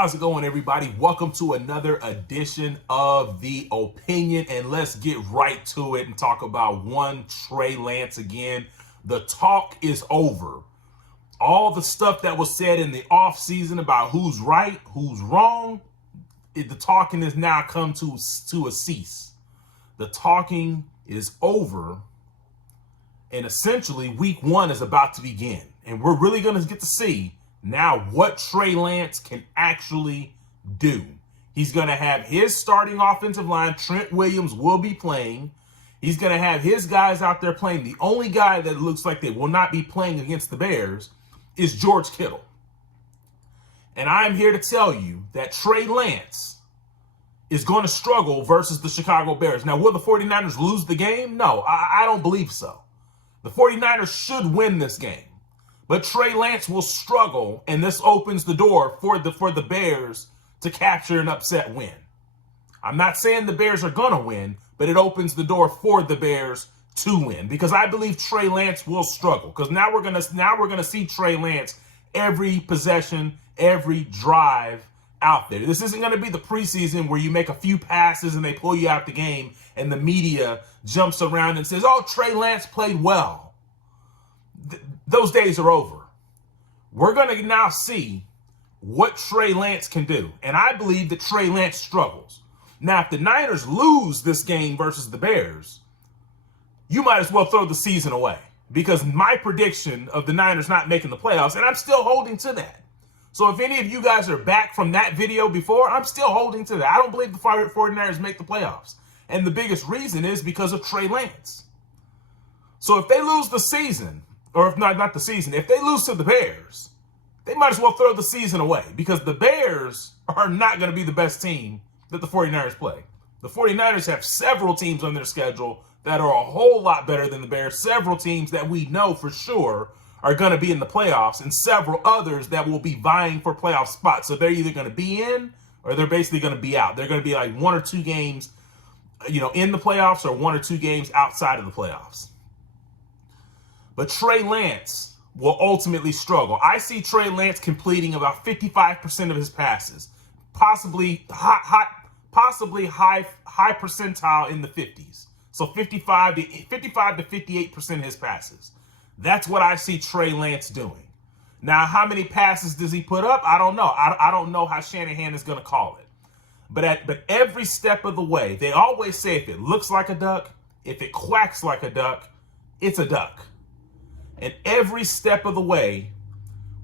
How's it going, everybody? Welcome to another edition of The Opinion, and let's get right to it and talk about one Trey Lance again. The talk is over. All the stuff that was said in the offseason about who's right, who's wrong, the talking has now come to a cease. The talking is over, and essentially week one is about to begin, and we're really going to get to see now what Trey Lance can actually do. He's going to have his starting offensive line. Trent Williams will be playing. He's going to have his guys out there playing. The only guy that looks like they will not be playing against the Bears is George Kittle. And I'm here to tell you that Trey Lance is going to struggle versus the Chicago Bears. Now, will the 49ers lose the game? No, I don't believe so. The 49ers should win this game. But Trey Lance will struggle, and this opens the door for the Bears to capture an upset win. I'm not saying the Bears are going to win, but it opens the door for the Bears to win, because I believe Trey Lance will struggle. Because now we're gonna see Trey Lance every possession, every drive out there. This isn't going to be the preseason where you make a few passes and they pull you out the game, and the media jumps around and says, "Oh, Trey Lance played well." Those days are over. We're going to now see what Trey Lance can do. And I believe that Trey Lance struggles. Now, if the Niners lose this game versus the Bears, you might as well throw the season away. Because my prediction of the Niners not making the playoffs, and I'm still holding to that. So if any of you guys are back from that video before, I'm still holding to that. I don't believe the 49ers make the playoffs. And the biggest reason is because of Trey Lance. So if they lose the season, or if not the season, if they lose to the Bears, they might as well throw the season away, because the Bears are not going to be the best team that the 49ers play. The 49ers have several teams on their schedule that are a whole lot better than the Bears, several teams that we know for sure are going to be in the playoffs, and several others that will be vying for playoff spots. So they're either going to be in or they're basically going to be out. They're going to be like one or two games, in the playoffs, or one or two games outside of the playoffs. But Trey Lance will ultimately struggle. I see Trey Lance completing about 55% of his passes, possibly high percentile in the 50s. So 55 to 58% of his passes. That's what I see Trey Lance doing. Now, how many passes does he put up? I don't know. I don't know how Shanahan is going to call it. But every step of the way, they always say if it looks like a duck, if it quacks like a duck, it's a duck. And every step of the way,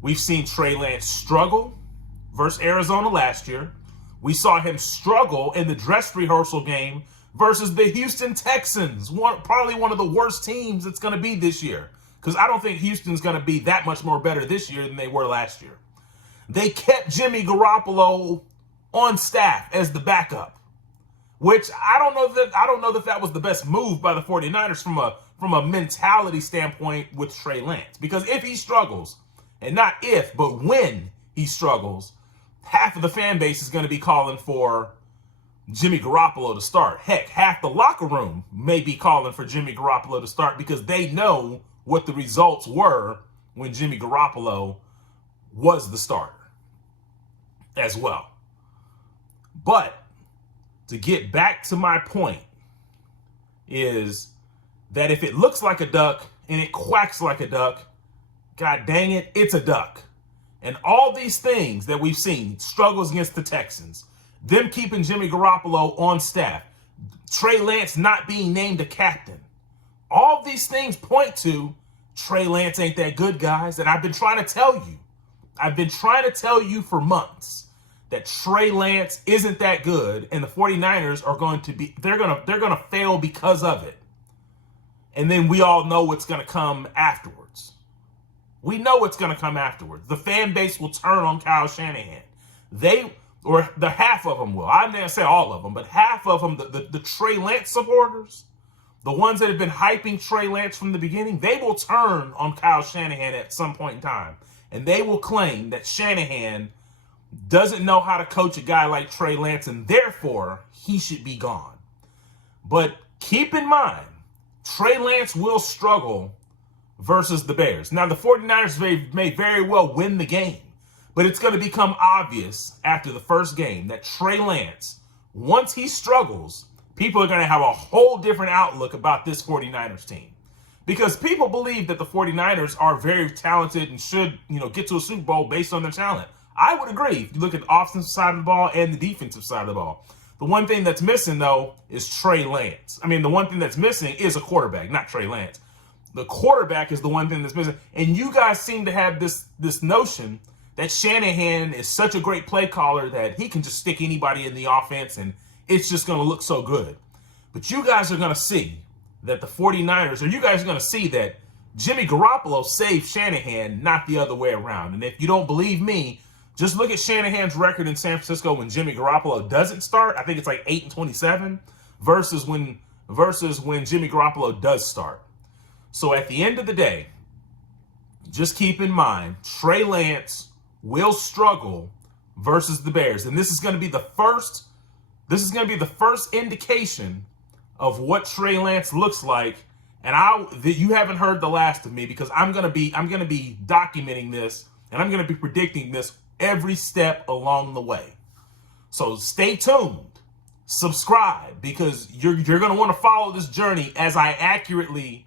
we've seen Trey Lance struggle versus Arizona last year. We saw him struggle in the dress rehearsal game versus the Houston Texans, probably one of the worst teams it's going to be this year, because I don't think Houston's going to be that much more better this year than they were last year. They kept Jimmy Garoppolo on staff as the backup, which I don't know that was the best move by the 49ers from a mentality standpoint with Trey Lance. Because if he struggles, and not if, but when he struggles, half of the fan base is going to be calling for Jimmy Garoppolo to start. Heck, half the locker room may be calling for Jimmy Garoppolo to start, because they know what the results were when Jimmy Garoppolo was the starter as well. But to get back to my point is that if it looks like a duck and it quacks like a duck, God dang it, it's a duck. And all these things that we've seen, struggles against the Texans, them keeping Jimmy Garoppolo on staff, Trey Lance not being named a captain, all these things point to Trey Lance ain't that good, guys. And I've been trying to tell you. I've been trying to tell you for months that Trey Lance isn't that good, and the 49ers are going to be, they're going to fail because of it. And then we all know what's going to come afterwards. We know what's going to come afterwards. The fan base will turn on Kyle Shanahan. The half of them will. I'm not going to say all of them, but half of them, the Trey Lance supporters, the ones that have been hyping Trey Lance from the beginning, they will turn on Kyle Shanahan at some point in time. And they will claim that Shanahan doesn't know how to coach a guy like Trey Lance, and therefore he should be gone. But keep in mind, Trey Lance will struggle versus the Bears. Now, the 49ers may very well win the game, But it's going to become obvious after the first game that Trey Lance, once he struggles, people are going to have a whole different outlook about this 49ers team. Because people believe that the 49ers are very talented and should, get to a Super Bowl based on their talent. I would agree if you look at the offensive side of the ball and the defensive side of the ball. The one thing that's missing, though, is Trey Lance. I mean, the one thing that's missing is a quarterback, not Trey Lance. The quarterback is the one thing that's missing. And you guys seem to have this notion that Shanahan is such a great play caller that he can just stick anybody in the offense and it's just going to look so good. But you guys are going to see that the 49ers, or you guys are going to see that Jimmy Garoppolo saved Shanahan, not the other way around. And if you don't believe me, just look at Shanahan's record in San Francisco when Jimmy Garoppolo doesn't start. I think it's like 8-27 versus when Jimmy Garoppolo does start. So at the end of the day, just keep in mind, Trey Lance will struggle versus the Bears. And this is going to be the first indication of what Trey Lance looks like. And you haven't heard the last of me, because I'm going to be documenting this, and I'm going to be predicting this every step along the way. So stay tuned, subscribe, because you're going to want to follow this journey as I accurately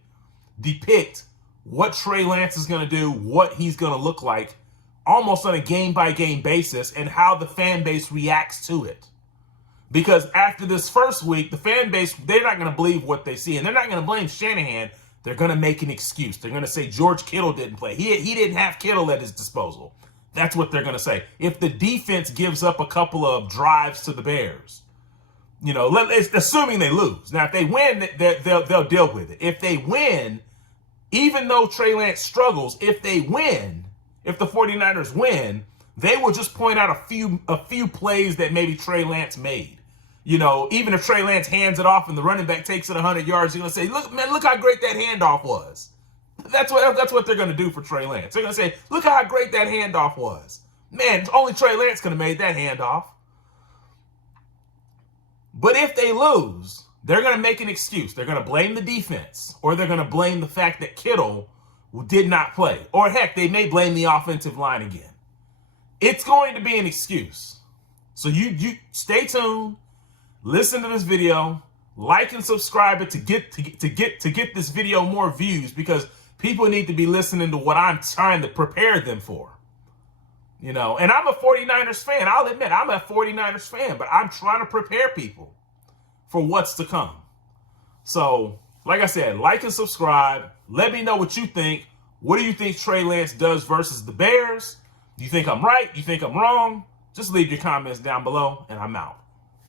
depict what Trey Lance is going to do, what he's going to look like, almost on a game-by-game basis, and how the fan base reacts to it. Because after this first week, the fan base, they're not going to believe what they see, and they're not going to blame Shanahan. They're going to make an excuse. They're going to say George Kittle didn't play. He didn't have Kittle at his disposal. That's what they're going to say. If the defense gives up a couple of drives to the Bears, assuming they lose. Now, if they win, they'll deal with it. If they win, even though Trey Lance struggles, if they win, if the 49ers win, they will just point out a few plays that maybe Trey Lance made. Even if Trey Lance hands it off and the running back takes it 100 yards, you're going to say, look how great that handoff was. That's what they're going to do for Trey Lance. They're going to say, look how great that handoff was. Man, only Trey Lance could have made that handoff. But if they lose, they're going to make an excuse. They're going to blame the defense, or they're going to blame the fact that Kittle did not play. Or heck, they may blame the offensive line again. It's going to be an excuse. So you stay tuned, listen to this video, like and subscribe it to get this video more views, because people need to be listening to what I'm trying to prepare them for. And I'm a 49ers fan. I'll admit, I'm a 49ers fan, but I'm trying to prepare people for what's to come. So, like I said, like and subscribe. Let me know what you think. What do you think Trey Lance does versus the Bears? Do you think I'm right? Do you think I'm wrong? Just leave your comments down below, and I'm out.